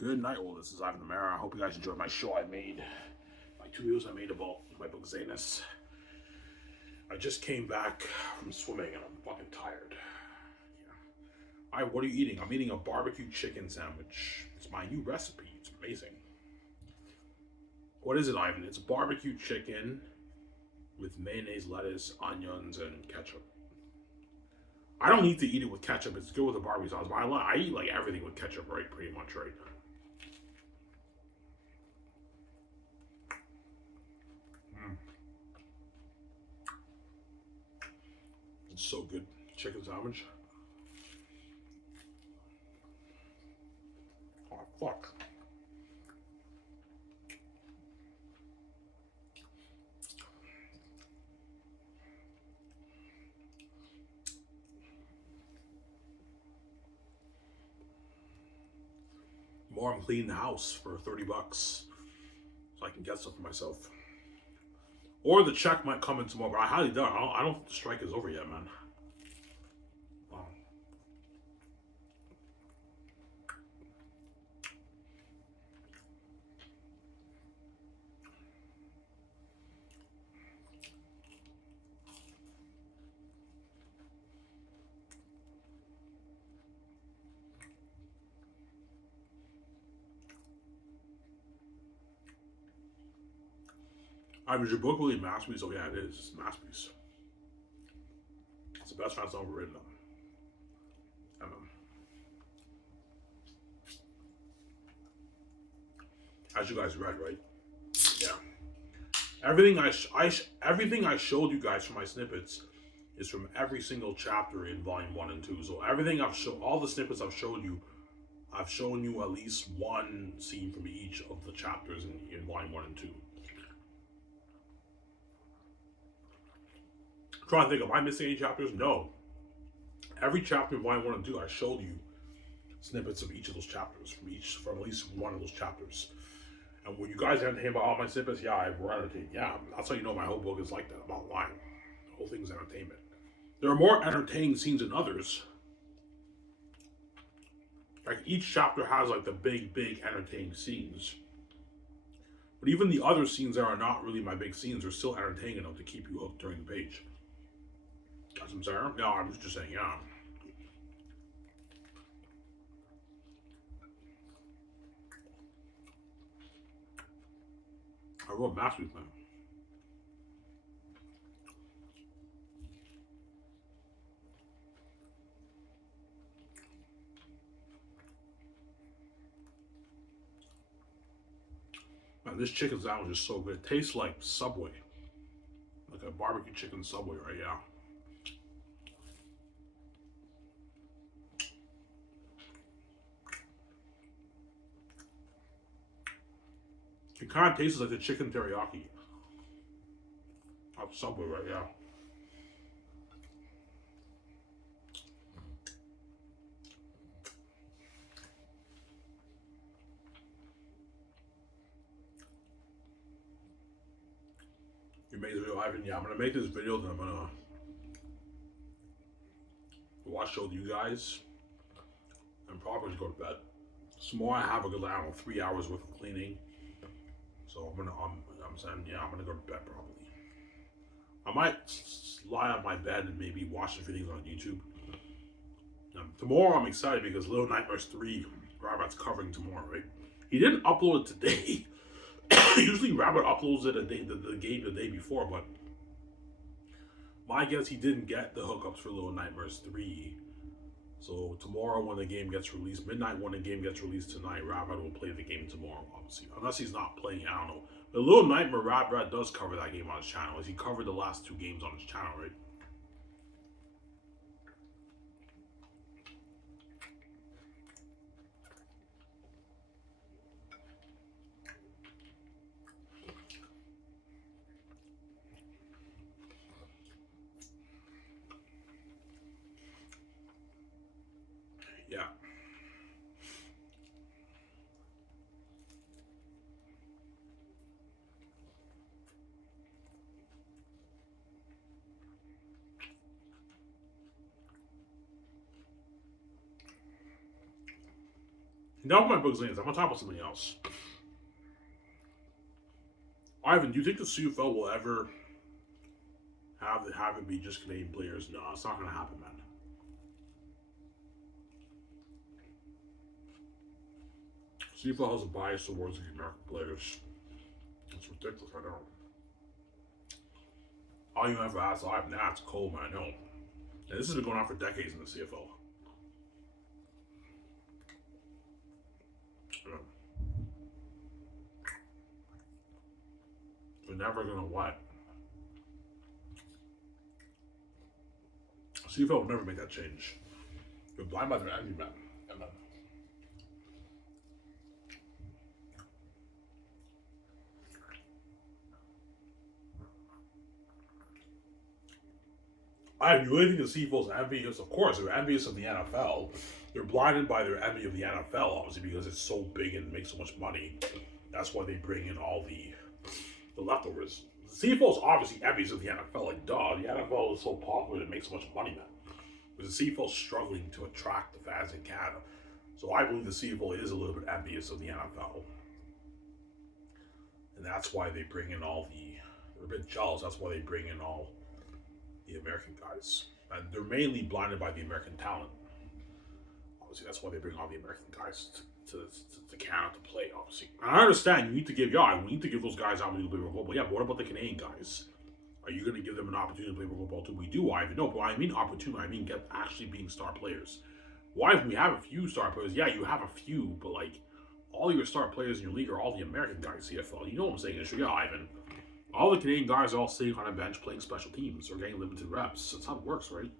Good night, all. This is Ivan the Mayor. I hope you guys enjoyed my show my 2 videos I made about my book Zanus. I just came back from swimming and I'm fucking tired. Yeah. Alright, what are you eating? I'm eating a barbecue chicken sandwich. It's my new recipe. It's amazing. What is it, Ivan? It's barbecue chicken with mayonnaise, lettuce, onions, and ketchup. I don't need to eat it with ketchup. It's good with the barbecue sauce. But I eat like everything with ketchup, right? Pretty much, right? It's so good. Chicken sandwich. Oh, fuck. More, I'm cleaning the house for $30 so I can get stuff for myself. Or the check might come in tomorrow, but I highly doubt. I don't think the strike is over yet, man. Wow. Was your book really a masterpiece? Oh yeah, it is. It's a masterpiece. It's the best fantasy ever written. As you guys read, right? Yeah. Everything I showed you guys from my snippets is from every single chapter in volume 1 and 2. So everything all the snippets I've shown you at least one scene from each of the chapters in volume 1 and 2. I'm trying to think, am I missing any chapters? No. Every chapter in volume 1 and 2, I showed you snippets of each of those chapters from at least one of those chapters. And when you guys entertained about all my snippets, yeah, I were entertained. Yeah, that's how you know my whole book is like that, about lying. The whole thing's entertainment. There are more entertaining scenes than others. Like each chapter has like the big entertaining scenes. But even the other scenes that are not really my big scenes are still entertaining enough to keep you hooked during the page. That's what I'm saying. No, I was just saying, yeah. I wrote a masterpiece, man. Man, this chicken sandwich is so good. It tastes like Subway. Like a barbecue chicken Subway, right? Yeah. It kind of tastes like the chicken teriyaki. Of Subway, right? Yeah. You made this video, Ivan. Yeah, I'm gonna make this video, then I'm gonna watch show with you guys, and probably go to bed. Tomorrow I have a good, I don't know, 3 hours worth of cleaning. So I'm saying, yeah, I'm gonna go to bed probably. I might lie on my bed and maybe watch the videos on YouTube. Tomorrow I'm excited because Little Nightmares 3, Rabbit's covering tomorrow, right? He didn't upload it today. Usually Rabbit uploads it the game the day before, but my guess he didn't get the hookups for Little Nightmares 3. So tomorrow when the game gets released, midnight when the game gets released tonight, Rabbit will play the game tomorrow, obviously. Unless he's not playing, I don't know. The Little Nightmare Rabbit does cover that game on his channel. He covered the last 2 games on his channel, right? Yeah. Now my book's lanes. I'm gonna talk about something else. Ivan, do you think the CFL will ever have it be just Canadian players? No, it's not gonna happen, man. CFL has a bias towards the American players. It's ridiculous. I know. All you ever ask, Ivan, that's cold, man. I know. And this has been going on for decades in the CFL. You know, they're never gonna what? CFL will never make that change. You're blind by their enemy, man. And, you really think the CFL is envious? Of course, they're envious of the NFL. They're blinded by their envy of the NFL, obviously, because it's so big and makes so much money. That's why they bring in all the leftovers. The CFL is obviously envious of the NFL. Like, duh, the NFL is so popular and makes so much money, man. Because the CFL is struggling to attract the fans in Canada. So I believe the CFL is a little bit envious of the NFL. And that's why they bring in they're a bit jealous. That's why they bring in all the American guys. And they're mainly blinded by the American talent. Obviously, that's why they bring all the American guys to Canada to play, obviously. And I understand you need to give, we need to give those guys opportunity to play for football. Yeah, but what about the Canadian guys? Are you going to give them an opportunity to play for football too? We do, Ivan. No, but I mean opportunity. I mean get actually being star players. Why? We have a few star players. Yeah, you have a few, but like all your star players in your league are all the American guys, CFL. You know what I'm saying? Yeah, Ivan. All the Canadian guys are all sitting on a bench playing special teams or getting limited reps. That's how it works, right?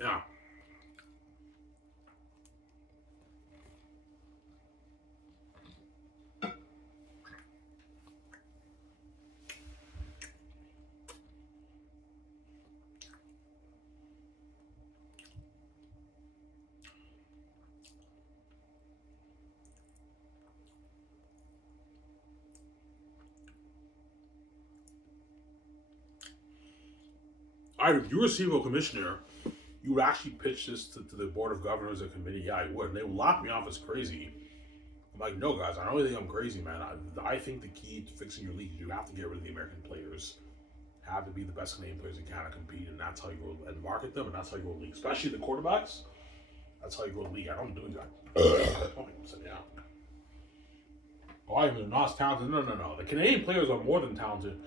Yeah. If you were a CFL commissioner, you would actually pitch this to the board of governors and committee. Yeah, I would. And they would lock me off as crazy. I'm like, no, guys, I don't think I'm crazy, man. I think the key to fixing your league is you have to get rid of the American players. Have to be the best Canadian players in Canada compete, and that's how you grow and market them, and that's how you grow the league. Especially the quarterbacks. That's how you grow the league. I don't do that. Yeah. Oh, even not as talented. No. The Canadian players are more than talented.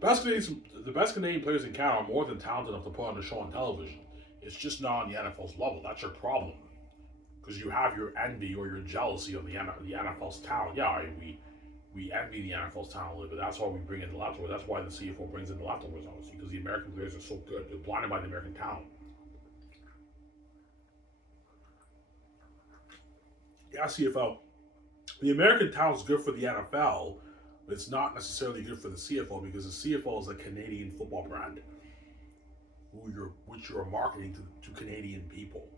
The best Canadian players in Canada are more than talented enough to put on a show on television. It's just not on the NFL's level. That's your problem. Because you have your envy or your jealousy of the NFL's talent. Yeah, we envy the NFL's talent a little bit. That's why we bring in the leftovers. That's why the CFL brings in the leftovers, obviously, because the American players are so good. They're blinded by the American talent. Yeah, CFL. The American talent is good for the NFL, but it's not necessarily good for the CFL because the CFL is a Canadian football brand, which you're marketing to Canadian people.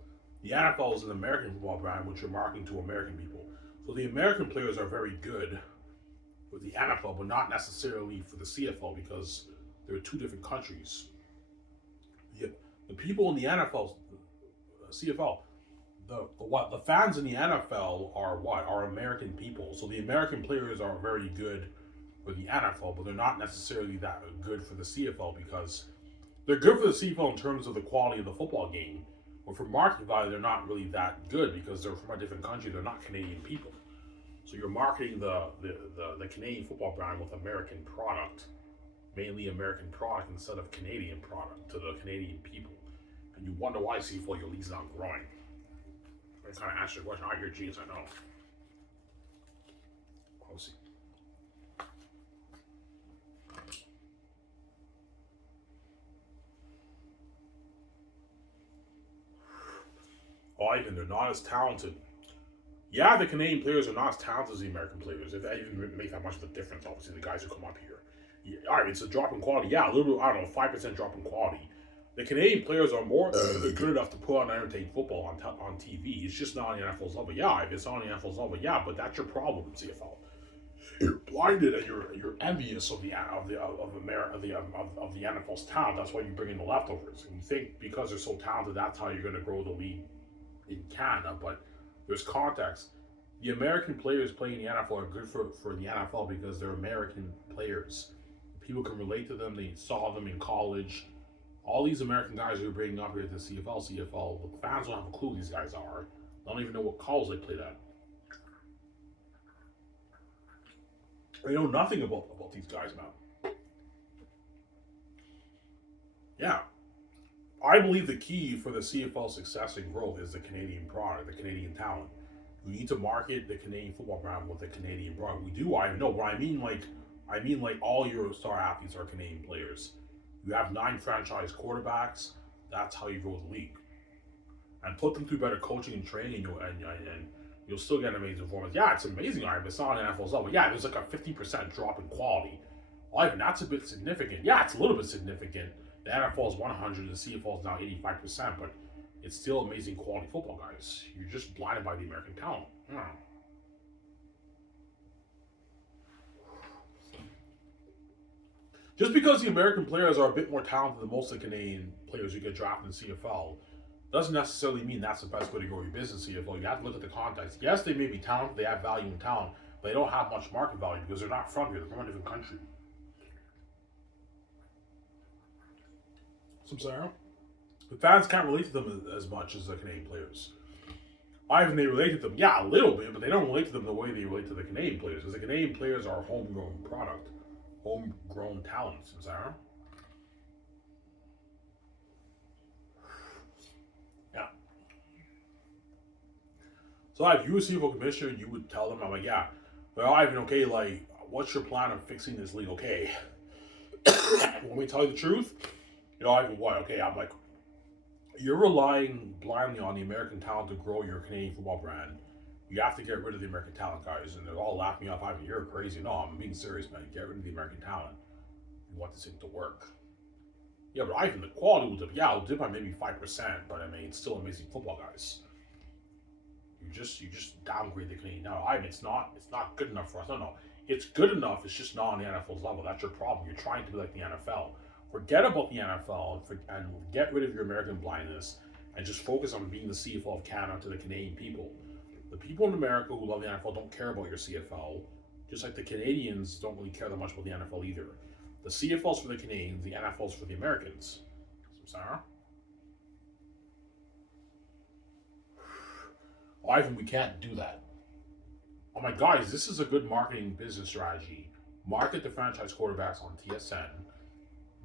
The NFL is an American football brand, which you're marketing to American people. So the American players are very good with the NFL, but not necessarily for the CFL because they're two different countries. The people in the NFL, CFL, the fans in the NFL are American people. So the American players are very good for the NFL, but they're not necessarily that good for the CFL because they're good for the CFL in terms of the quality of the football game. But for marketing value, they're not really that good because they're from a different country. They're not Canadian people. So you're marketing the Canadian football brand with American product, mainly American product instead of Canadian product to the Canadian people. And you wonder why CFL your league's not growing. I kind of answered your question. I hear geez, I know. We'll see. Oh, even they're not as talented. Yeah, the Canadian players are not as talented as the American players. If that even make that much of a difference, obviously, the guys who come up here. Yeah, all right, it's a drop in quality. Yeah, a little bit, I don't know, 5% drop in quality. The Canadian players are more good enough to put on entertaining football on TV. It's just not on the NFL's level. Yeah, if it's on the NFL's level, yeah, but that's your problem, CFL. You're blinded and you're envious of the NFL's talent. That's why you bring in the leftovers. And you think because they're so talented, that's how you're going to grow the league in Canada. But there's context. The American players playing in the NFL are good for the NFL because they're American players. People can relate to them. They saw them in college. All these American guys who are bringing up here to the CFL, the fans don't have a clue who these guys are. They don't even know what college they played at. They know nothing about these guys, man. Yeah. I believe the key for the CFL success and growth is the Canadian product, the Canadian talent. We need to market the Canadian football brand with the Canadian product. We do, I know, but I mean like all your star athletes are Canadian players. You have 9 franchise quarterbacks. That's how you grow the league, and put them through better coaching and training, and you'll still get amazing performance. Yeah, it's amazing, but it's not an NFL's level. Yeah, there's like a 50% drop in quality. Well, even that's a bit significant. Yeah, it's a little bit significant. The NFL is 100, the CFL is now 85%, but it's still amazing quality football, guys. You're just blinded by the American talent. Yeah. Just because the American players are a bit more talented than most of the Canadian players who get drafted in CFL doesn't necessarily mean that's the best way to grow your business in CFL. You have to look at the context. Yes, they may be talented, they have value in talent, but they don't have much market value because they're not from here, they're from a different country. So, Sarah, the fans can't relate to them as much as the Canadian players. Ivan, they relate to them, yeah, a little bit, but they don't relate to them the way they relate to the Canadian players, because the Canadian players are a homegrown product, homegrown talents, Sarah. Yeah. So if you were CFO commissioner, you would tell them, I'm like, yeah, well, Ivan, okay, like, what's your plan of fixing this league? Okay. Want me to tell you the truth? Ivan, what? Okay, I'm like, you're relying blindly on the American talent to grow your Canadian football brand. You have to get rid of the American talent, guys. And they're all laughing me off. Ivan, you're crazy. No, I'm being serious, man. Get rid of the American talent. You want this thing to work. Yeah, but Ivan, the quality will dip. Yeah, it'll dip by maybe 5%, but I mean, it's still amazing football, guys. You just downgrade the Canadian now. Ivan, it's not good enough for us. No. It's good enough. It's just not on the NFL's level. That's your problem. You're trying to be like the NFL. Forget about the NFL and get rid of your American blindness and just focus on being the CFL of Canada to the Canadian people. The people in America who love the NFL don't care about your CFL, just like the Canadians don't really care that much about the NFL either. The CFL's for the Canadians, the NFL's for the Americans. So, Sarah? Ivan, we can't do that. I'm like, guys, this is a good marketing business strategy. Market the franchise quarterbacks on TSN.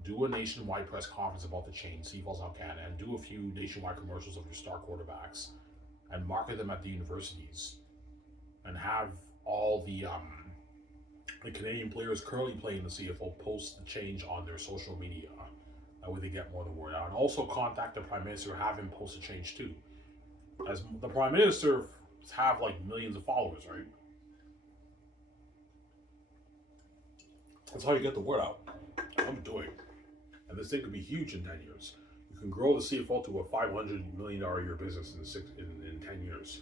Do a nationwide press conference about the change, CFL's out Canada, and do a few nationwide commercials of your star quarterbacks, and market them at the universities, and have all the Canadian players currently playing the CFL post the change on their social media. That way they get more of the word out. And also contact the Prime Minister, have him post the change too. As the Prime Minister have like millions of followers, right? That's how you get the word out. I'm doing. And this thing could be huge in 10 years. You can grow the CFL to a $500 million a year business in 10 years.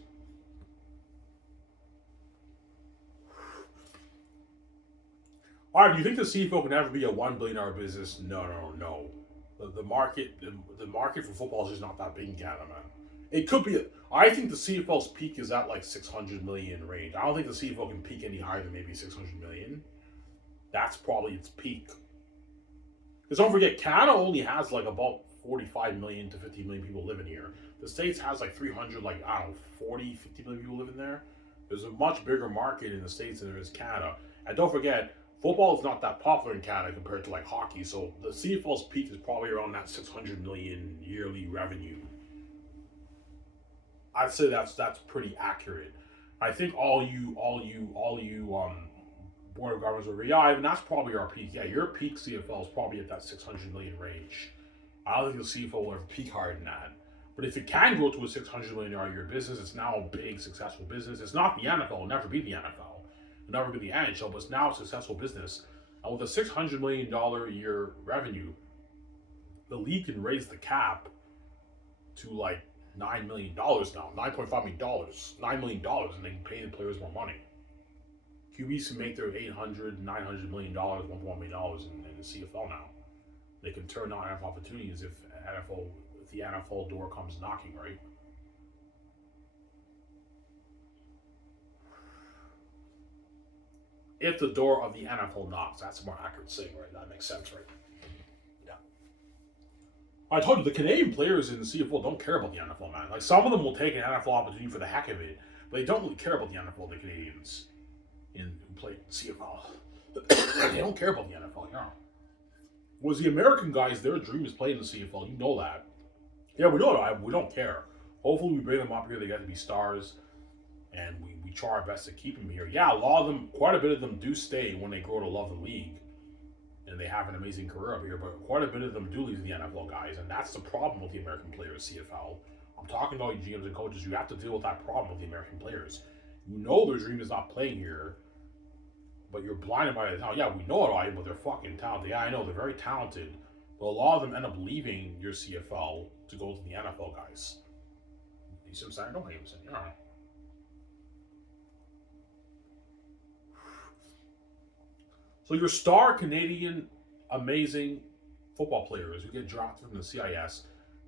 All right, do you think the CFL can ever be a $1 billion business? No. The market for football is just not that big in Canada, man. It could be. I think the CFL's peak is at like 600 million range. I don't think the CFL can peak any higher than maybe 600 million. That's probably its peak. Because don't forget, Canada only has like about 45 million to 50 million people living here. The States has like 300, like, I don't know, 40, 50 million people living there. There's a much bigger market in the States than there is Canada. And don't forget, football is not that popular in Canada compared to like hockey. So the CFL's peak is probably around that 600 million yearly revenue. I'd say that's pretty accurate. I think all you board of governors over, yeah, and that's probably our peak. Yeah, your peak CFL is probably at that 600 million range. I don't think the CFL will ever peak higher than that. But if it can grow to a $600 million a year business, it's now a big, successful business. It's not the NFL. It'll never be the NFL. It'll never be the NHL, but it's now a successful business. And with a $600 million a year revenue, the league can raise the cap to like $9 million now, $9.5 million, $9 million, and they can pay the players more money. QBs can make their $800, $900 million, $1.1 million in the CFL now. They can turn down NFL opportunities if the NFL door comes knocking, right? If the door of the NFL knocks, that's a more accurate saying, right? That makes sense, right? Yeah. I told you, the Canadian players in the CFL don't care about the NFL, man. Like, some of them will take an NFL opportunity for the heck of it, but they don't really care about the NFL, the Canadians who play CFL. They don't care about the NFL, you know. Was the American guys, their dream is playing the CFL. You know that. Yeah, we know that. We don't care. Hopefully we bring them up here. They get to be stars. And we try our best to keep them here. Yeah, a lot of them, quite a bit of them do stay when they grow to love the league. And they have an amazing career up here. But quite a bit of them do leave the NFL guys. And that's the problem with the American players, CFL. I'm talking to all you GMs and coaches. You have to deal with that problem with the American players. You know their dream is not playing here. But you're blinded by the talent. Yeah, we know it all, but they're fucking talented. Yeah, I know, they're very talented. But a lot of them end up leaving your CFL to go to the NFL guys. You see what I'm saying? Don't hate him. Yeah. So your star Canadian amazing football players who get drafted from the CIS,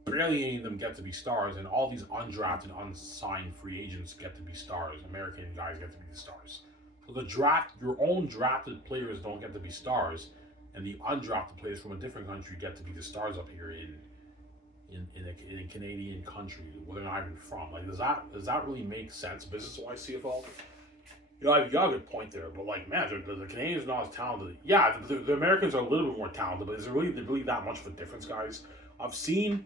barely any of them get to be stars, and all these undrafted, unsigned free agents get to be stars. American guys get to be the stars. So your own drafted players don't get to be stars, and the undrafted players from a different country get to be the stars up here in a Canadian country where they're not even from. Like, does that really make sense business-wise, CFL? You know, you got a good point there, but like, man, the Canadians are not as talented. Yeah, the Americans are a little bit more talented, but is there really that much of a difference, guys? I've seen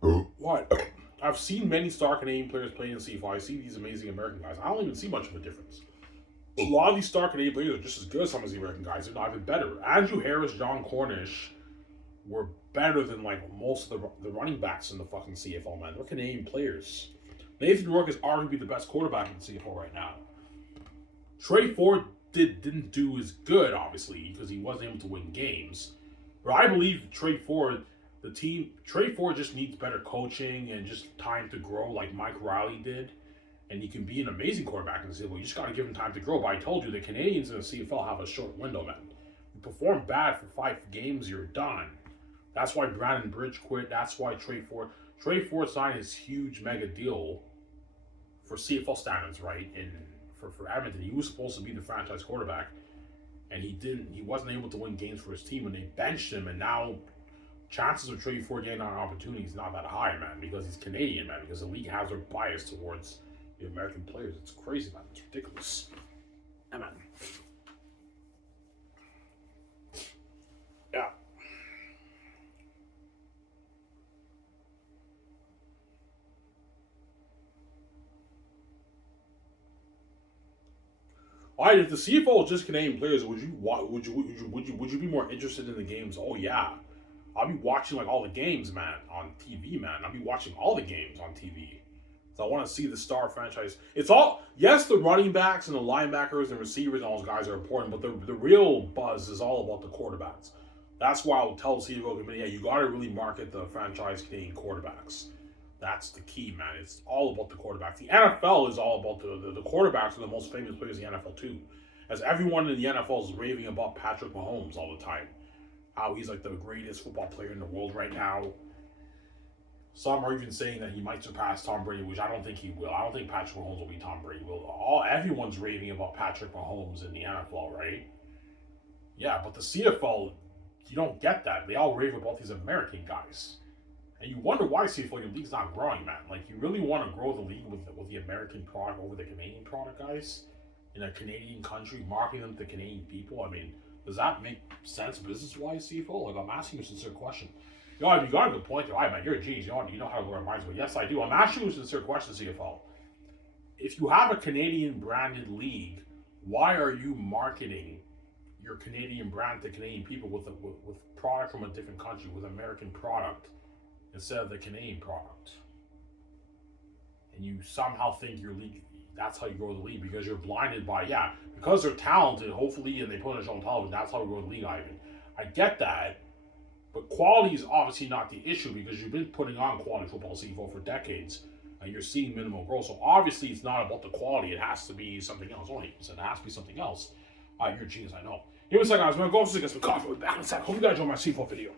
many star Canadian players playing in CFL. I see these amazing American guys. I don't even see much of a difference. A lot of these star Canadian players are just as good as some of the American guys. They're not even better. Andrew Harris, John Cornish were better than like most of the running backs in the fucking CFL, man. They're Canadian players. Nathan Rourke is arguably the best quarterback in the CFL right now. Trey Ford didn't do as good, obviously, because he wasn't able to win games. But I believe Trey Ford just needs better coaching and just time to grow like Mike Riley did. And he can be an amazing quarterback in the CFL. You just got to give him time to grow. But I told you, the Canadians in the CFL have a short window, man. You perform bad for 5 games, you're done. That's why Brandon Bridge quit. That's why Trey Ford signed his huge mega deal for CFL standards, right? And for Edmonton, he was supposed to be the franchise quarterback, and he wasn't able to win games for his team, and they benched him, and now chances of Trey Ford getting an opportunity is not that high, man, because he's Canadian, man, because the league has their bias towards the American players. It's crazy, man. It's ridiculous. Yeah, man. Yeah. All right, if the CFL was just Canadian players, would you be more interested in the games? Oh yeah, I'll be watching like all the games, man, on TV, man. I'll be watching all the games on TV. So I want to see the star franchise. It's all, yes, the running backs and the linebackers and receivers and all those guys are important, but the real buzz is all about the quarterbacks. That's why I'll tell the CFL committee, yeah, you got to really market the franchise Canadian quarterbacks. That's the key, man. It's all about the quarterbacks. The NFL is all about the quarterbacks are the most famous players in the NFL too. As everyone in the NFL is raving about Patrick Mahomes all the time. How he's like the greatest football player in the world right now. Some are even saying that he might surpass Tom Brady, which I don't think he will. I don't think Patrick Mahomes will be Tom Brady. Everyone's raving about Patrick Mahomes in the NFL, right? Yeah, but the CFL, you don't get that. They all rave about these American guys. And you wonder why CFL, your league's not growing, man. Like, you really want to grow the league with the American product over the Canadian product, guys? In a Canadian country, marketing them to Canadian people? I mean, does that make sense business-wise, CFL? Like, I'm asking you a sincere question. You know, you got a good point there. All right, man, you're a genius. You know how to learn minds. But yes, I do. I'm asking you a sincere question, CFL. If you have a Canadian-branded league, why are you marketing your Canadian brand to Canadian people with product from a different country, with American product? instead of the Canadian product, and you somehow think your league, that's how you grow the league, because you're blinded by, yeah, because they're talented, hopefully, and they put it on television, that's how we grow the league, Ivan. I get that, but quality is obviously not the issue, because you've been putting on quality football CFL for decades, and you're seeing minimal growth. So obviously it's not about the quality, it has to be something else. Oh, he said it has to be something else. You're a genius, I know. Give me a second, guys. I'm gonna go upstairs and get some coffee. We'll be back in a second. Hope you guys enjoy my CFL video.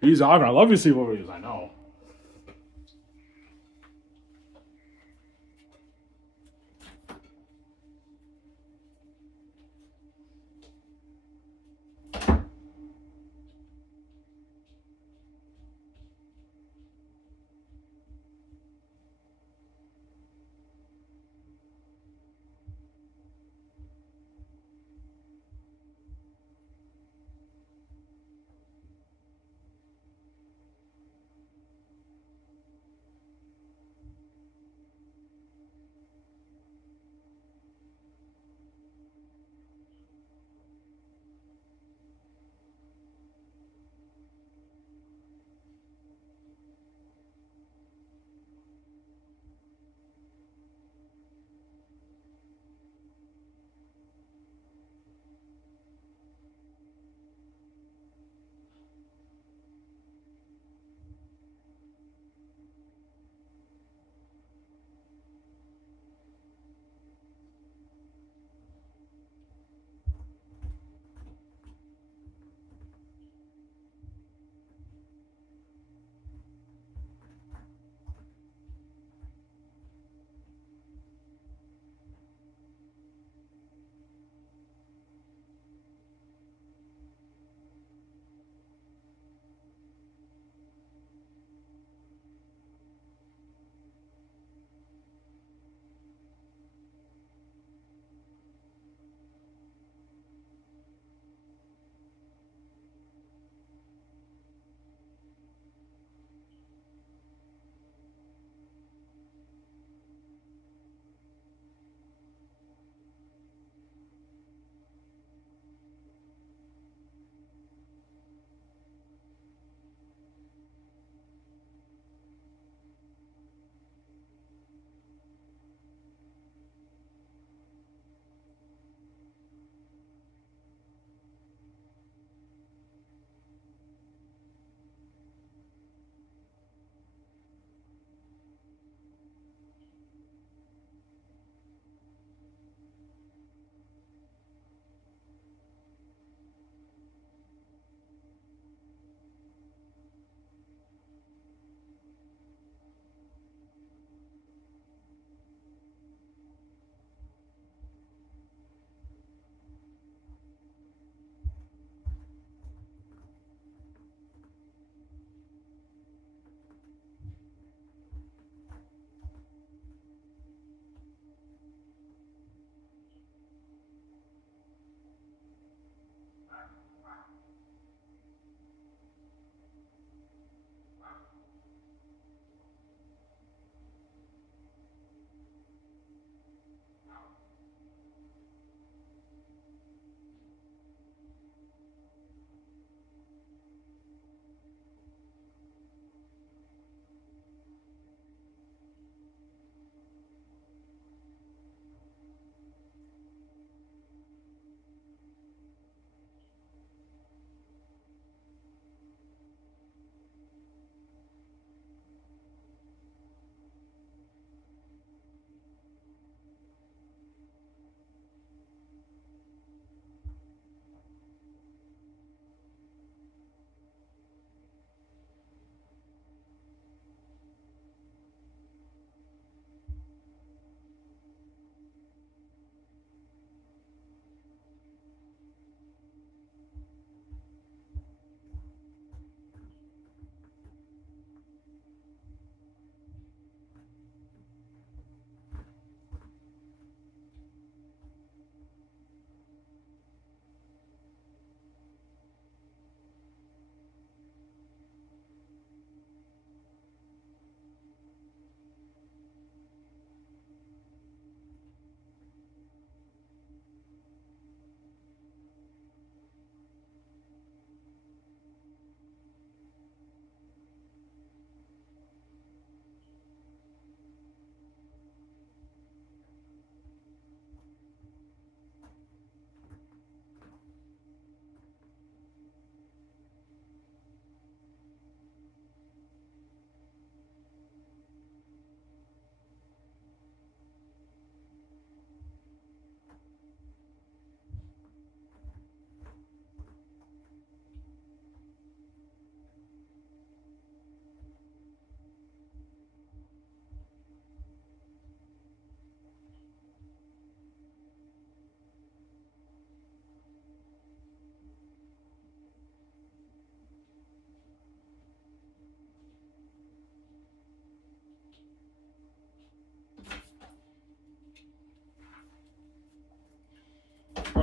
These Ivan, I love your CFL videos, I know.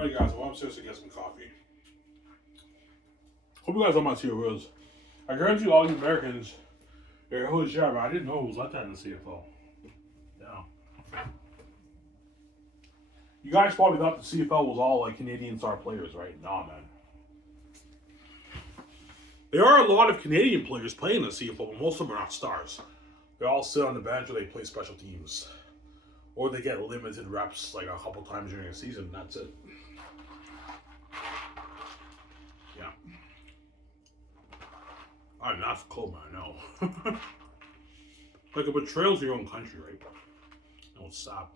Alright, guys, well, I'm seriously get some coffee. Hope you guys know my CFLs. I guarantee you all you Americans, they're holy shit, man. I didn't know it was like that in the CFL. Yeah. You guys probably thought the CFL was all like Canadian star players, right? Nah, man. There are a lot of Canadian players playing the CFL, but most of them are not stars. They all sit on the bench or they play special teams. Or they get limited reps like a couple times during a season, and that's it. Yeah. I mean, that's cool, man, I know. Like a betrayal to your own country, right? Don't stop.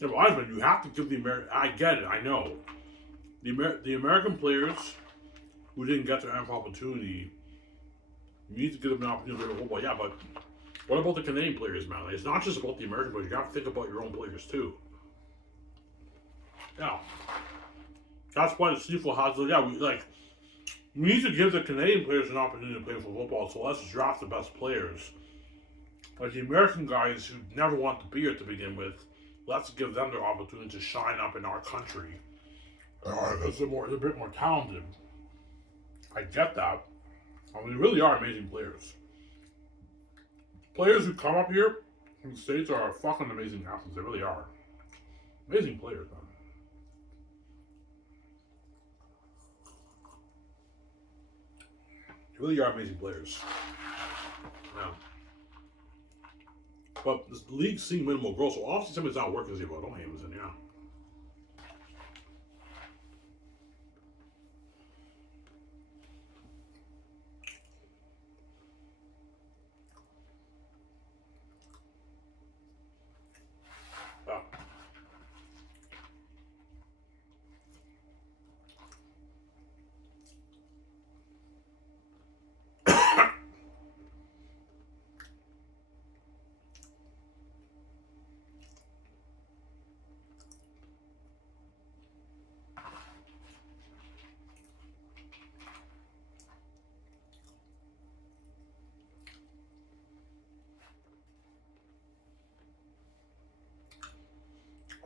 Yeah, but you have to give the American. I get it. I know. The American players who didn't get their ample opportunity, you need to give them an opportunity to play football. Yeah, but what about the Canadian players, man? Like, it's not just about the American players. You have to think about your own players too. Yeah, that's why the CFL has. We need to give the Canadian players an opportunity to play for football. So let's draft the best players. Like the American guys who never want to be here to begin with, let's give them their opportunity to shine up in our country. Because they're a bit more talented. I get that. I mean, they really are amazing players. Players who come up here from the States are fucking amazing athletes. They really are. Amazing players, man. They really are amazing players. Yeah. But this league's seeing minimal growth, so obviously somebody's not working as well. Don't hate him, yeah.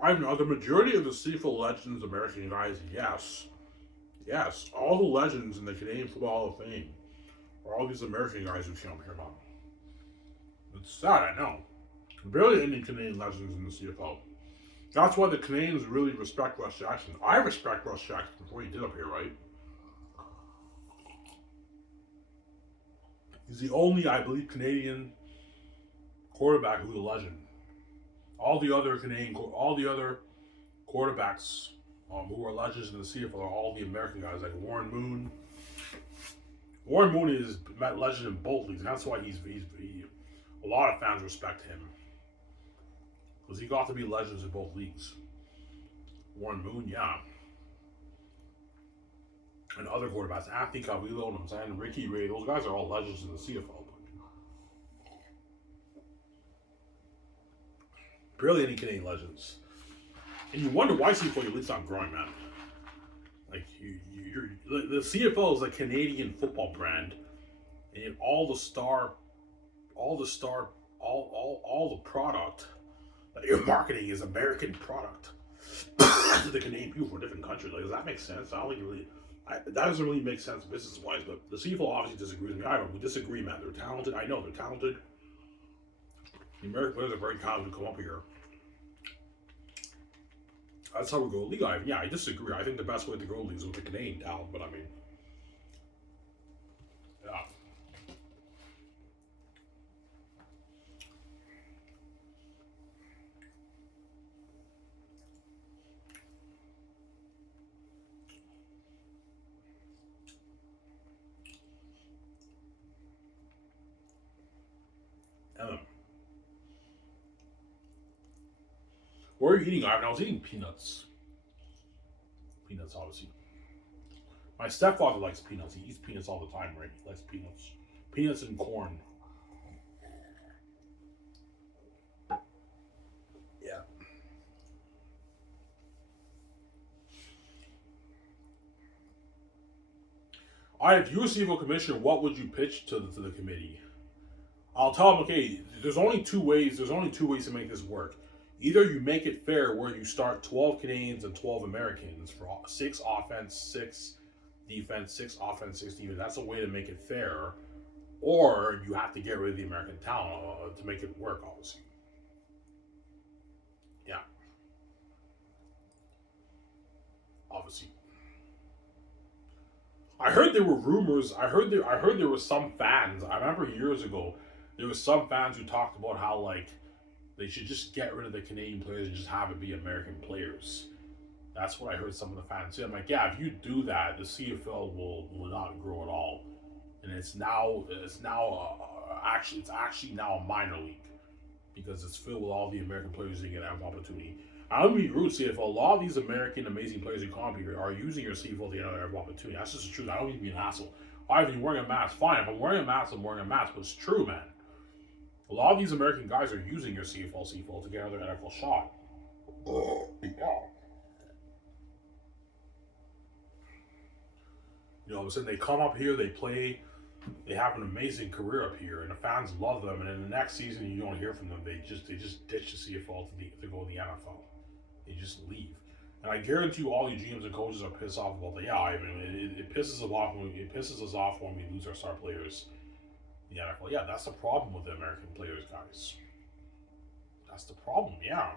I know the majority of the CFL legends, American guys, yes. Yes, all the legends in the Canadian Football Hall of Fame are all these American guys who came up here, man. It's sad, I know. Barely any Canadian legends in the CFL. That's why the Canadians really respect Russ Jackson. I respect Russ Jackson before he did up here, right? He's the only, I believe, Canadian quarterback who's a legend. All the other quarterbacks who are legends in the CFL are all the American guys, like Warren Moon. Warren Moon is a legend in both leagues, and that's why a lot of fans respect him. Because he got to be legends in both leagues. Warren Moon, yeah. And other quarterbacks, Anthony Calvillo, and I'm saying Ricky Ray, those guys are all legends in the CFL. Barely any Canadian legends. And you wonder why CFL league's not growing, man. Like the CFL is a Canadian football brand, and all the product that you're marketing is American product to the Canadian people from different countries. Like, does that make sense? I don't think it really. That doesn't really make sense business wise. But the CFL obviously disagrees with me. I don't. We disagree, man. They're talented. I know they're talented. The American players are very talented to come up here. That's how we go league. Yeah, I disagree. I think the best way to grow leagues is with the Canadian talent, but I mean, yeah. What are you eating, Ivan? I was eating peanuts. Peanuts, obviously. My stepfather likes peanuts. He eats peanuts all the time, right? He likes peanuts. Peanuts and corn. Yeah. All right, if you were CFL commissioner, what would you pitch to the committee? I'll tell them, okay, there's only two ways. There's only two ways to make this work. Either you make it fair, where you start 12 Canadians and 12 Americans for 6 offense, 6 defense, 6 offense, 6 defense. That's a way to make it fair. Or you have to get rid of the American talent to make it work, obviously. Yeah, obviously. I heard there were rumors. I heard there were some fans. I remember years ago, there was some fans who talked about how like they should just get rid of the Canadian players and just have it be American players. That's what I heard some of the fans say. I'm like, yeah, if you do that, the CFL will not grow at all, and it's actually now a minor league because it's filled with all the American players who get an opportunity. I don't mean rude CFL. A lot of these American amazing players who come here are using your CFL to get another opportunity. That's just the truth. I don't mean to be an asshole. If you're wearing a mask, fine. If I'm wearing a mask, I'm wearing a mask. But it's true, man. A lot of these American guys are using your CFL to get another NFL shot. You know what I'm saying? They come up here, they play, they have an amazing career up here, and the fans love them. And then the next season, you don't hear from them. They just ditch the CFL to go to the NFL. They just leave. And I guarantee you, all you GMs and coaches are pissed off about that. Yeah, I mean, it pisses us off when we lose our star players in the NFL. Yeah, that's the problem with the American players, guys. That's the problem. Yeah,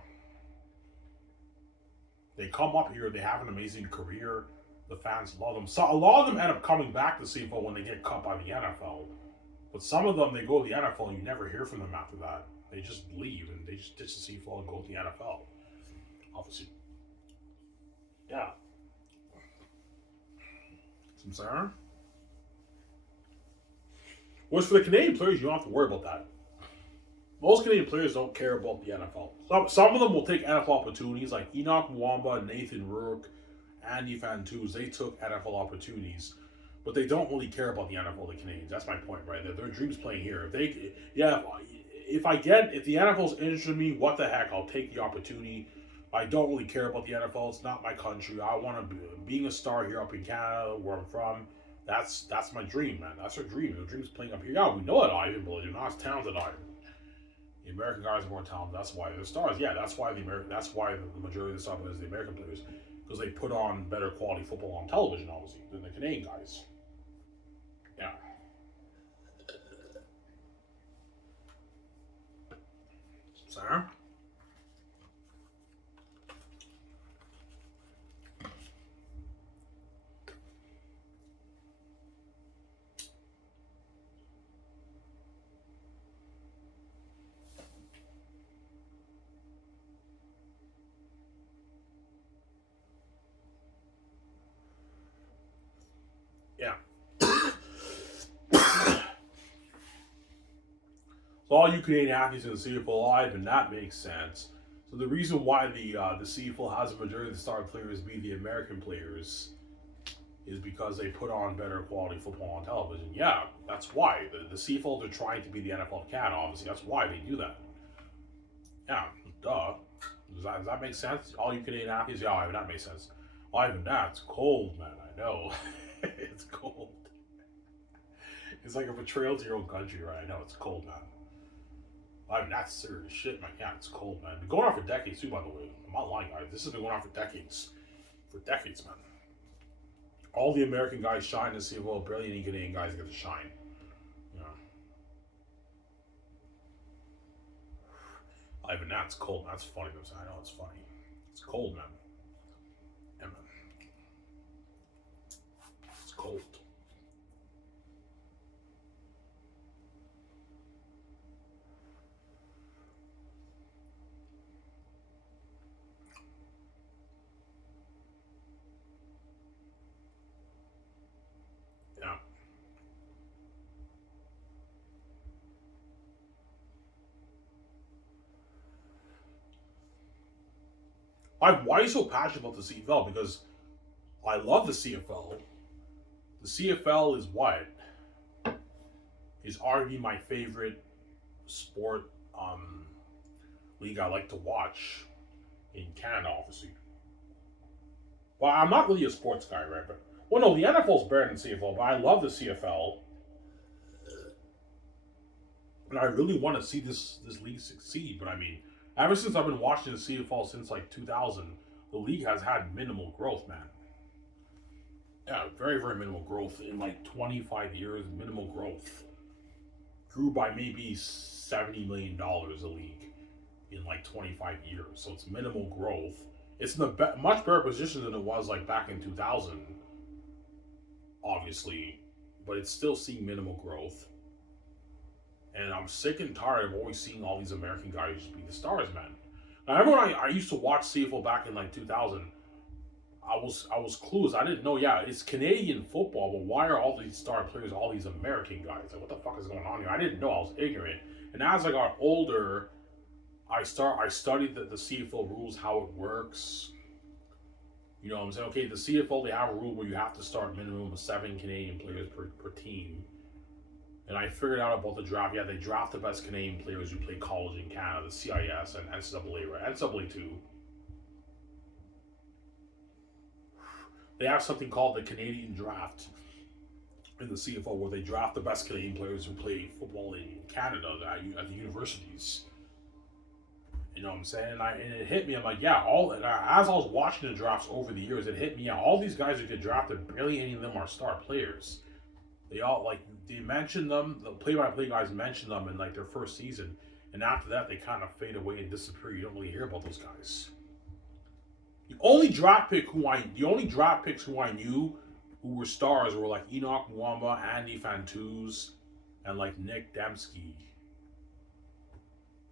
they come up here, they have an amazing career. The fans love them. So a lot of them end up coming back to CFL when they get cut by the NFL. But some of them, they go to the NFL and you never hear from them after that. They just leave and they just ditch the CFL and go to the NFL. Obviously. Yeah. Some saying? Whereas for the Canadian players, you don't have to worry about that. Most Canadian players don't care about the NFL. Some of them will take NFL opportunities, like Enoch Mwamba, Nathan Rourke, Andy Fantuz. They took NFL opportunities, but they don't really care about the NFL. The Canadians. That's my point, right? Their dreams playing here. If the NFL's interested in me, what the heck? I'll take the opportunity. I don't really care about the NFL. It's not my country. I want to being a star here up in Canada, where I'm from. That's my dream, man. That's our dream. The dream's playing up here. Yeah, we know it, Ivan, but they're not as talented, Ivan. The American guys are more talented. That's why they're stars. Yeah, that's why the majority of the stuff is the American players, because they put on better quality football on television, obviously, than the Canadian guys. Yeah. Sarah? Yeah. So all you Canadian athletes in the CFL live, and that makes sense. So the reason why the CFL has a majority of the star players be the American players is because they put on better quality football on television. Yeah, that's why. The CFL, they're trying to be the NFL of Canada, obviously. That's why they do that. Yeah, duh. Does that make sense? All you Canadian athletes? Yeah, that makes sense. Ivan, that's cold, man. I know. It's cold. It's like a betrayal to your own country, right? I know, it's cold, man. Ivan, that's serious shit, man. Yeah, it's cold, man. Been going on for decades, too, by the way. I'm not lying, guys. This has been going on for decades. For decades, man. All the American guys shine to see, well, barely any Canadian guys get to shine. Yeah. Ivan, that's cold. That's funny. I know it's funny. It's cold, man. Yeah, man. It's cold. Yeah. Why are you so passionate about the CFL? Because I love the CFL. The CFL is what? Is arguably my favorite sport league I like to watch in Canada, obviously. Well, I'm not really a sports guy, right? But Well, no, the NFL's better than CFL, but I love the CFL, and I really want to see this league succeed. But I mean, ever since I've been watching the CFL since like 2000, the league has had minimal growth, man. Yeah, very very minimal growth in like 25 years. Minimal growth grew by maybe $70 million a league in like 25 years. So it's minimal growth. It's in a much better position than it was like back in 2000, obviously, but it's still seeing minimal growth. And I'm sick and tired of always seeing all these American guys just be the stars, man. Now, I remember I used to watch CFL back in like 2000. I was clueless. I didn't know. Yeah, it's Canadian football, but why are all these star players all these American guys? Like, what the fuck is going on here? I didn't know. I was ignorant. And as I got older, I studied the CFL rules, how it works. You know what I'm saying? Okay, the CFL, they have a rule where you have to start minimum of 7 Canadian players per team. And I figured out about the draft. Yeah, they draft the best Canadian players who play college in Canada, the CIS and NCAA, right? NCAA too. They have something called the Canadian draft in the CFL where they draft the best Canadian players who play football in Canada at the universities. You know what I'm saying? And it hit me. I'm like, yeah, as I was watching the drafts over the years, it hit me. Yeah, all these guys who get drafted, barely any of them are star players. They all they mention them. The play-by-play guys mention them in like their first season, and after that, they kind of fade away and disappear. You don't really hear about those guys. The only draft picks who I knew who were stars were like Enoch Mwamba, Andy Fantuz, and like Nick Dembski.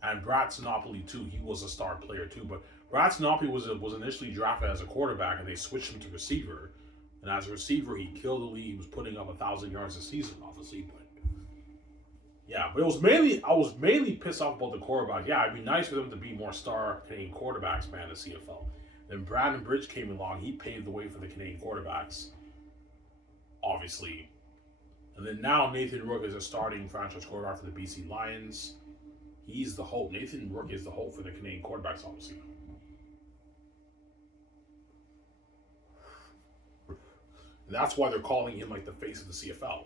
And Brad Sinopoli too. He was a star player too. But Brad Sinopoli was initially drafted as a quarterback, and they switched him to receiver. And as a receiver, he killed the league. He was putting up 1,000 yards a season, obviously. But yeah, but I was mainly pissed off about the quarterback. Yeah, it'd be nice for them to be more star Canadian quarterbacks, man, in the CFL. Then Brandon Bridge came along. He paved the way for the Canadian quarterbacks, obviously. And then now Nathan Rook is a starting franchise quarterback for the BC Lions. He's the hope. Nathan Rook is the hope for the Canadian quarterbacks, obviously. And that's why they're calling him like the face of the CFL.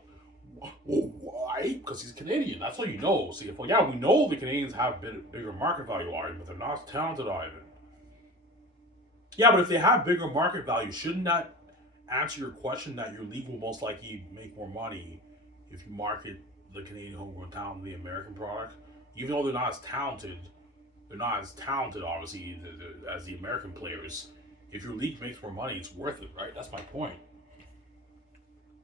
Why? Because he's Canadian. That's all you know, CFL. Yeah, we know the Canadians have bigger market value, Ivan, but they're not as talented, Ivan. Yeah, but if they have bigger market value, shouldn't that answer your question that your league will most likely make more money if you market the Canadian homegrown talent, the American product? Even though they're not as talented, obviously, as the American players. If your league makes more money, it's worth it, right? That's my point.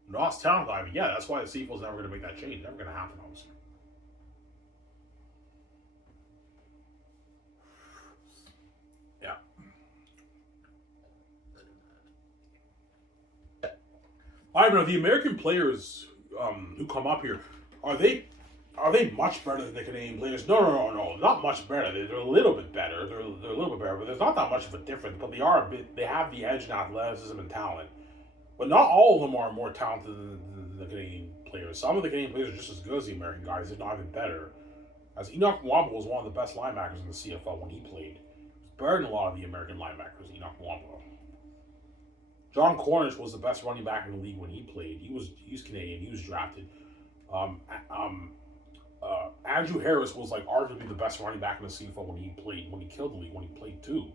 Not as talented, I mean, yeah, that's why the CFL's never going to make that change. Never going to happen, obviously. Yeah. I don't know. The American players who come up here, are they much better than the Canadian players? No, not much better. They're a little bit better. They're a little bit better, but there's not that much of a difference. But they have the edge in athleticism and talent. But not all of them are more talented than the Canadian players. Some of the Canadian players are just as good as the American guys, if not even better. As Enoch Mwamba was one of the best linebackers in the CFL when he played. He was better than a lot of the American linebackers, Enoch Mwamba. John Cornish was the best running back in the league when he played. He's Canadian. He was drafted. Andrew Harris was like arguably the best running back in the CFL when he played. When he killed the league, when he played too.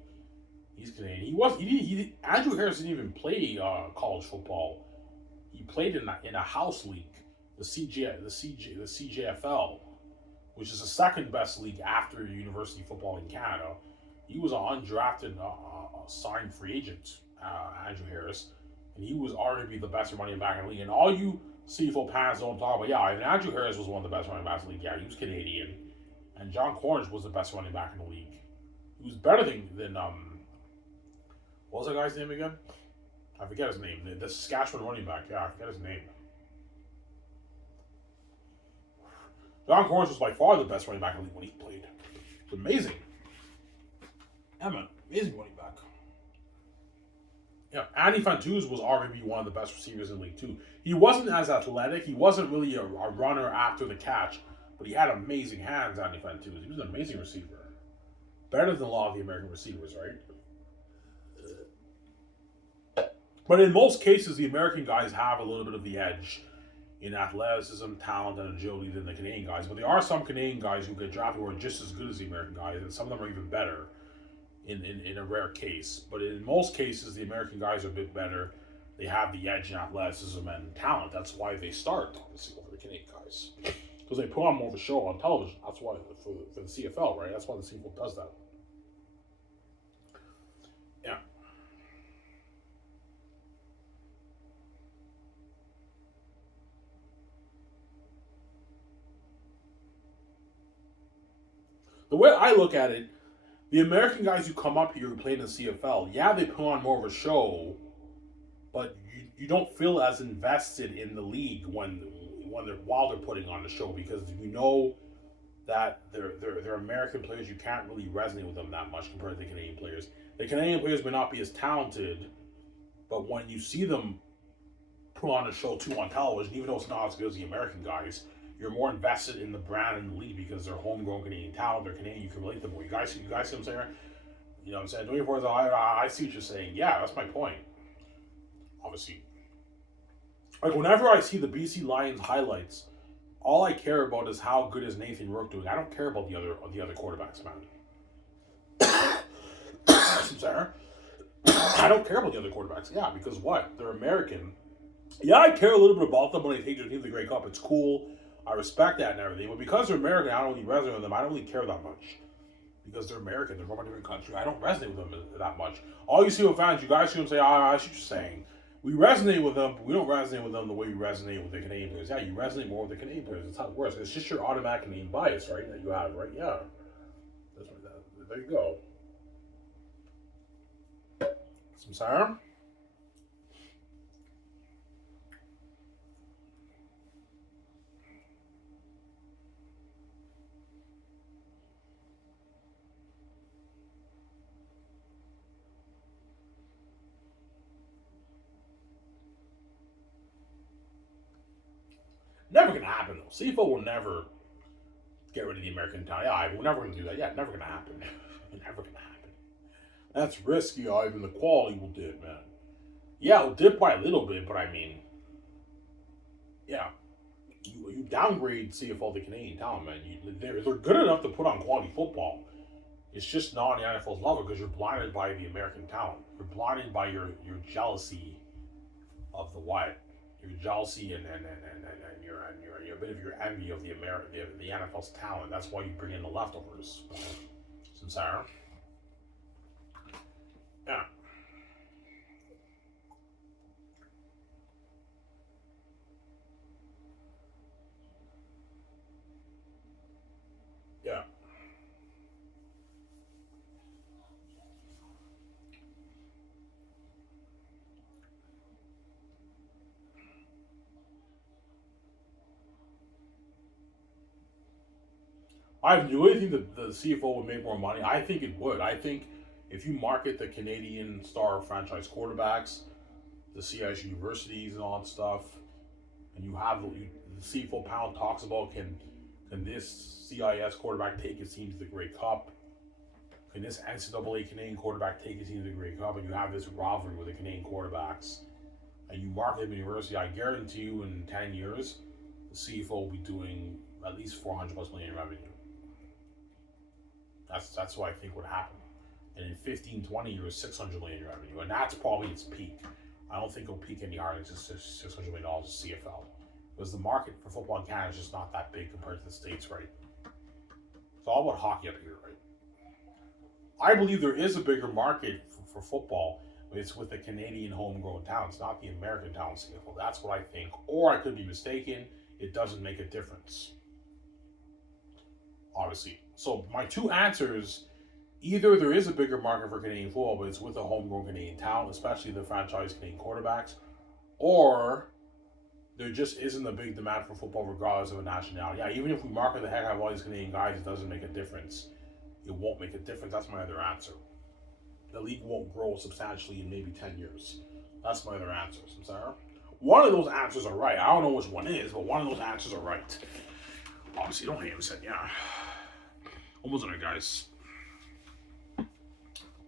He's Canadian. Andrew Harris didn't even play college football. He played in a house league, the CJFL, which is the second best league after university football in Canada. He was an undrafted signed free agent, Andrew Harris, and he was arguably the best running back in the league. And all you CFL fans don't talk about, yeah, and Andrew Harris was one of the best running backs in the league. Yeah, he was Canadian, and John Cornish was the best running back in the league. He was better than what was that guy's name again? I forget his name. The Saskatchewan running back. Yeah, I forget his name. John Cornish was by far the best running back in the league when he played. It's amazing. Yeah, man. Amazing running back. Yeah, Andy Fantuz was arguably one of the best receivers in the league, too. He wasn't as athletic. He wasn't really a runner after the catch, but he had amazing hands, Andy Fantuz. He was an amazing receiver. Better than a lot of the American receivers, right? But in most cases, the American guys have a little bit of the edge in athleticism, talent, and agility than the Canadian guys. But there are some Canadian guys who get drafted who are just as good as the American guys, and some of them are even better in a rare case. But in most cases, the American guys are a bit better. They have the edge in athleticism and talent. That's why they start, obviously, over the Canadian guys. Because they put on more of a show on television. That's why, for the CFL, right? That's why the CFL does that. Yeah. The way I look at it, the American guys who come up here who play in the CFL, yeah, they put on more of a show, but you don't feel as invested in the league when they're while they're putting on the show because you know that they're American players. You can't really resonate with them that much compared to the Canadian players. The Canadian players may not be as talented, but when you see them put on a show too on television, even though it's not as good as the American guys, you're more invested in the brand and the league because they're homegrown Canadian talent. They're Canadian. You can relate to them more. You guys see what I'm saying? You know what I'm saying? 24 hours. I see what you're saying. Yeah, that's my point. Obviously, like whenever I see the BC Lions highlights, all I care about is how good is Nathan Rourke doing. I don't care about the other quarterbacks, man. Sarah. I don't care about the other quarterbacks. Yeah, because what? They're American. Yeah, I care a little bit about them when they take their team to the Grey Cup. It's cool. I respect that and everything. But because they're American, I don't really resonate with them. I don't really care that much. Because they're American. They're from a different country. I don't resonate with them that much. All you see with fans, you guys see them say, I see what you're saying. We resonate with them, but we don't resonate with them the way you resonate with the Canadian players. Yeah, you resonate more with the Canadian players. That's how it works. It's just your automatic Canadian bias, right, that you have, right? Yeah. That's right. There you go. Some sour? Never gonna happen though. CFO will never get rid of the American talent. Yeah, we're never gonna do that. Yeah, never gonna happen. Never gonna happen. That's risky, even the quality will dip, man. Yeah, it'll dip by a little bit, but I mean, yeah, you downgrade CFL to Canadian talent, man. They're good enough to put on quality football. It's just not on the NFL's level because you're blinded by the American talent. You're blinded by your jealousy of the what, your jealousy and your a bit of your envy of the NFL's talent. That's why you bring in the leftovers. Samsara. Yeah. Yeah. I really think that the CFO would make more money. I think it would. I think if you market the Canadian star franchise quarterbacks, the CIS universities and all that stuff, and you have the CFO pound talks about can this CIS quarterback take his team to the Grey Cup? Can this NCAA Canadian quarterback take his team to the Grey Cup? And you have this rivalry with the Canadian quarterbacks, and you market them university. I guarantee you, in 10 years, the CFO will be doing at least 400 plus million in revenue. That's what I think would happen. And in 15, 20 years, 600 million in revenue. And that's probably its peak. I don't think it'll peak any higher than $600 million in CFL. Because the market for football in Canada is just not that big compared to the States, right? It's all about hockey up here, right? I believe there is a bigger market for football, but it's with the Canadian homegrown talents, not the American talent CFL. That's what I think. Or I could be mistaken. It doesn't make a difference. Obviously. So my two answers, either there is a bigger market for Canadian football, but it's with a homegrown Canadian talent, especially the franchise Canadian quarterbacks, or there just isn't a big demand for football regardless of a nationality. Yeah, even if we market the heck out of all these Canadian guys, it doesn't make a difference. It won't make a difference. That's my other answer. The league won't grow substantially in maybe 10 years. That's my other answer. Sarah. One of those answers are right. I don't know which one is, but one of those answers are right. Obviously, don't hate him. Said, yeah. Almost done, guys.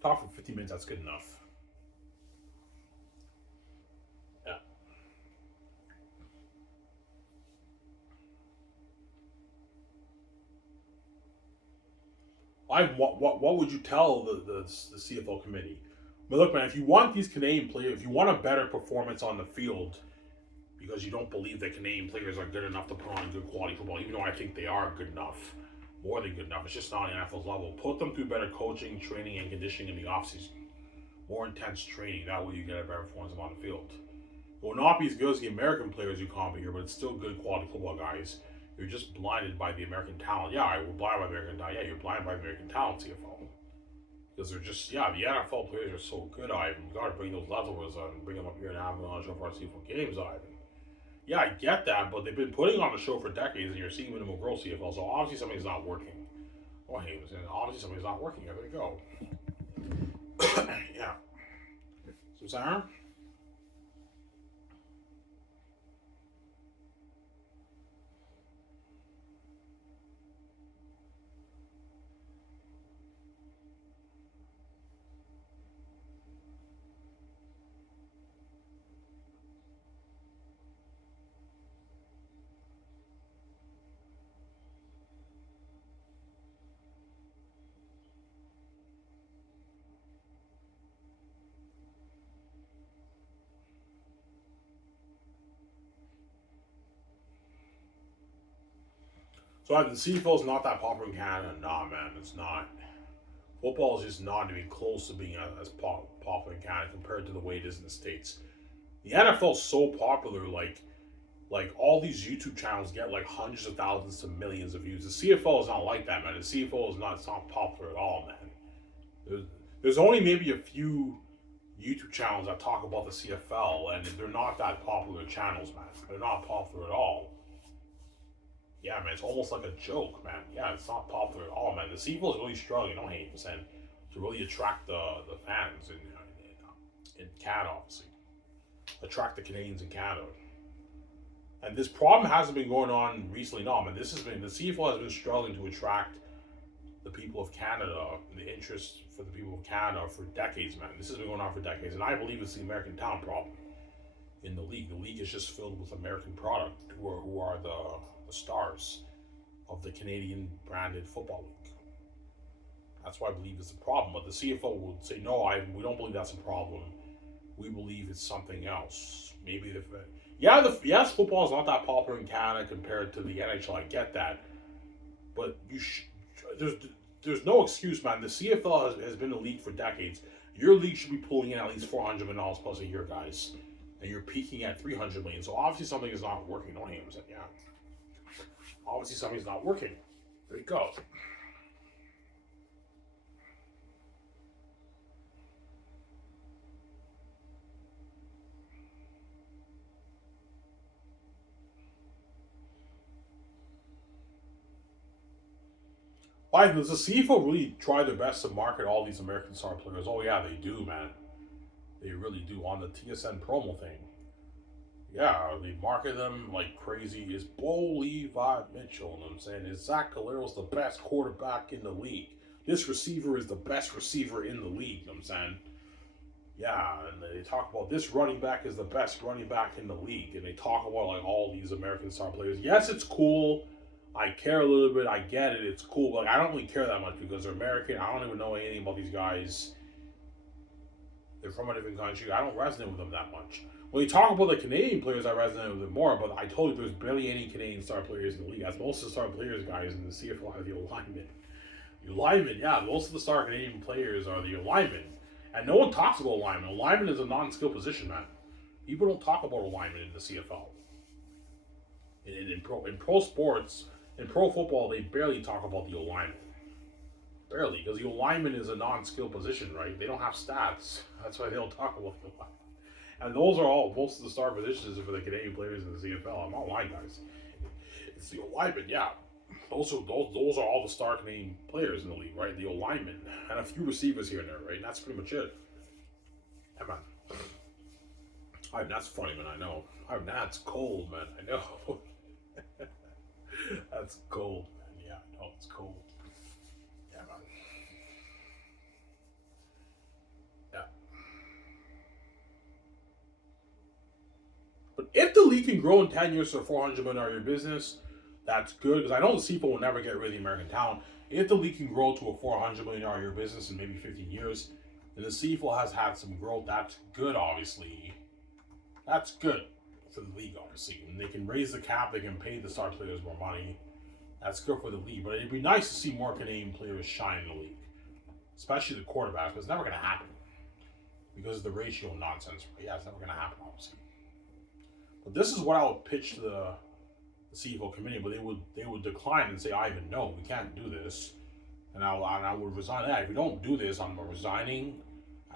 Talk for 15 minutes. That's good enough. what would you tell the CFL committee? But look, man, if you want these Canadian players, if you want a better performance on the field, because you don't believe that Canadian players are good enough to put on good quality football, even though I think they are good enough, more than good enough. It's just not on the NFL's level. Put them through better coaching, training, and conditioning in the offseason. More intense training. That way you get a better performance on the field. It will not be as good as the American players you compete here, but it's still good quality football guys. You're just blinded by the American talent. Yeah, we're blinded by the American talent. Yeah, you're blinded by the American talent, CFL. Because they're just, the NFL players are so good, Ivan. You got to bring those leftovers on and bring them up here and have them on the show for our CFL games, Ivan. Yeah, I get that, but they've been putting on the show for decades, and you're seeing minimal growth CFL, so obviously something's not working. Oh, hey, obviously something's not working. There we go. Yeah. So, Sarah? So, the CFL is not that popular in Canada? Nah, man, it's not. Football is just not even close to being as popular in Canada compared to the way it is in the States. The NFL is so popular, like all these YouTube channels get like hundreds of thousands to millions of views. The CFL is not like that, man. The CFL is not, it's not popular at all, man. There's only maybe a few YouTube channels that talk about the CFL, and they're not that popular channels, man. They're not popular at all. Yeah, man, it's almost like a joke, man. Yeah, it's not popular at all, man. The CFL is really struggling, don't hate percent, to really attract the fans in Canada, obviously. Attract the Canadians in Canada. And this problem hasn't been going on recently, no, man. The CFL has been struggling to attract the people of Canada, the interest for the people of Canada for decades, man. This has been going on for decades, and I believe it's the American talent problem in the league. The league is just filled with American product who are the stars of the Canadian branded football league. That's why I believe it's a problem. But the CFL would say, no, we don't believe that's a problem. We believe it's something else. Maybe yes, football is not that popular in Canada compared to the NHL. I get that, but there's no excuse, man. The CFL has been a league for decades. Your league should be pulling in at least $400 million plus a year, guys, and you're peaking at $300 million. So obviously something is not working. Don't hate him, yeah. Obviously something's not working. There you go. Why does the CFL really try their best to market all these American star players? Oh yeah, they do, man. They really do on the TSN promo thing. Yeah, they market them like crazy. Is Bo Levi Mitchell? You know what I'm saying? Is Zach Caleros the best quarterback in the league? This receiver is the best receiver in the league. You know what I'm saying? Yeah, and they talk about this running back is the best running back in the league, and they talk about like all these American star players. Yes, it's cool. I care a little bit. I get it. It's cool, but I don't really care that much because they're American. I don't even know anything about these guys. They're from a different country. I don't resonate with them that much. When you talk about the Canadian players, I resonate with them more, but I told you there's barely any Canadian star players in the league. As most of the star players, guys, in the CFL are the alignment. The alignment, yeah, most of the star Canadian players are the alignment. And no one talks about alignment. Alignment is a non-skill position, man. People don't talk about alignment in the CFL. In pro sports, in pro football, they barely talk about the alignment. Barely, because the alignment is a non-skill position, right? They don't have stats. That's why they don't talk about the alignment. And those are all most of the star positions for the Canadian players in the CFL. I'm not lying, guys. It's the alignment, yeah. Those are all the star Canadian players in the league, right? The alignment and a few receivers here and there, right? And that's pretty much it. Yeah, man. That's funny, man. I know. That's cold, man. I know. That's cold, man. Yeah, I know it's cold. Yeah, man. Yeah. But if the league can grow in 10 years to $400 million your business, That's good because I know the CFL will never get rid of the American talent. If the league can grow to a $400 million a year business in maybe 15 years, then the CFL has had some growth. That's good, obviously. That's good for the league, obviously. And they can raise the cap, they can pay the star players more money. That's good for the league. But it'd be nice to see more Canadian players shine in the league, especially the quarterbacks. But it's never going to happen because of the ratio nonsense. But yeah, it's never going to happen, obviously. But this is what I would pitch to the CFL committee, but they would decline and say, Ivan, no, we can't do this. And I would resign. Yeah, if we don't do this, I'm resigning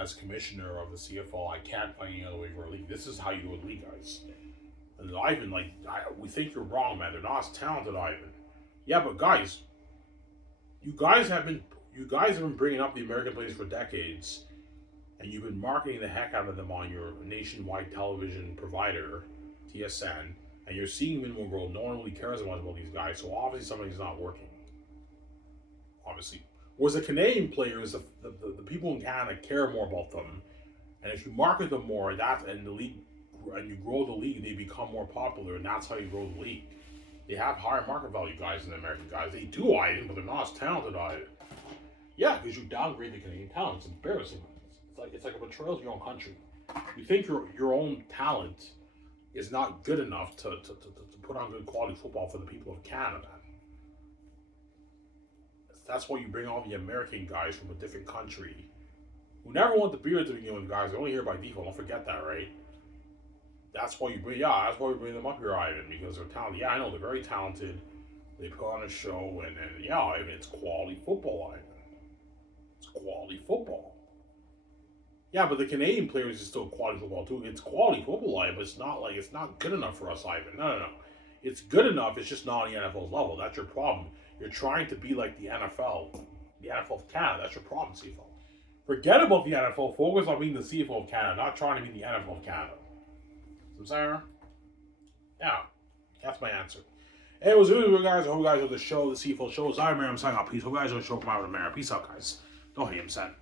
as commissioner of the CFL. I can't find any other way for a league. This is how you do a league, guys. And Ivan, we think you're wrong, man. They're not as talented, Ivan. Yeah, but guys, you guys have been bringing up the American players for decades, and you've been marketing the heck out of them on your nationwide television provider, TSN, and you're seeing minimum growth. No one really cares much about these guys, so obviously something's not working. Obviously. Whereas the Canadian players, the people in Canada care more about them, and if you market them more, and the league, and you grow the league, they become more popular, and that's how you grow the league. They have higher market value guys than the American guys. They do, Ivan, but they're not as talented, Ivan. Yeah, because you downgrade the Canadian talent. It's embarrassing. It's like a betrayal to your own country. You think your own talent is not good enough to put on good quality football for the people of Canada. That's why you bring all the American guys from a different country who never want the beer to begin with, guys. They're only here by default. Don't forget that, right? That's why we bring them up here, Ivan, because they're talented. Yeah, I know they're very talented. They put on a show, and yeah, Ivan, it's quality football, Ivan. It's quality football. Yeah, but the Canadian players is still quality football too. It's quality football, Ivan, but it's not good enough for us, Ivan. No. It's good enough, it's just not on the NFL's level. That's your problem. You're trying to be like the NFL of Canada. That's your problem, CFL. Forget about the NFL. Focus on being the CFL of Canada, not trying to be the NFL of Canada. See what I'm saying? Yeah, that's my answer. Hey, it was really guys. I hope you guys enjoyed the show, the CFL show. I'm signing out. Peace. Hope you guys enjoyed the show from out of America. Peace out, guys. Don't hate him, son.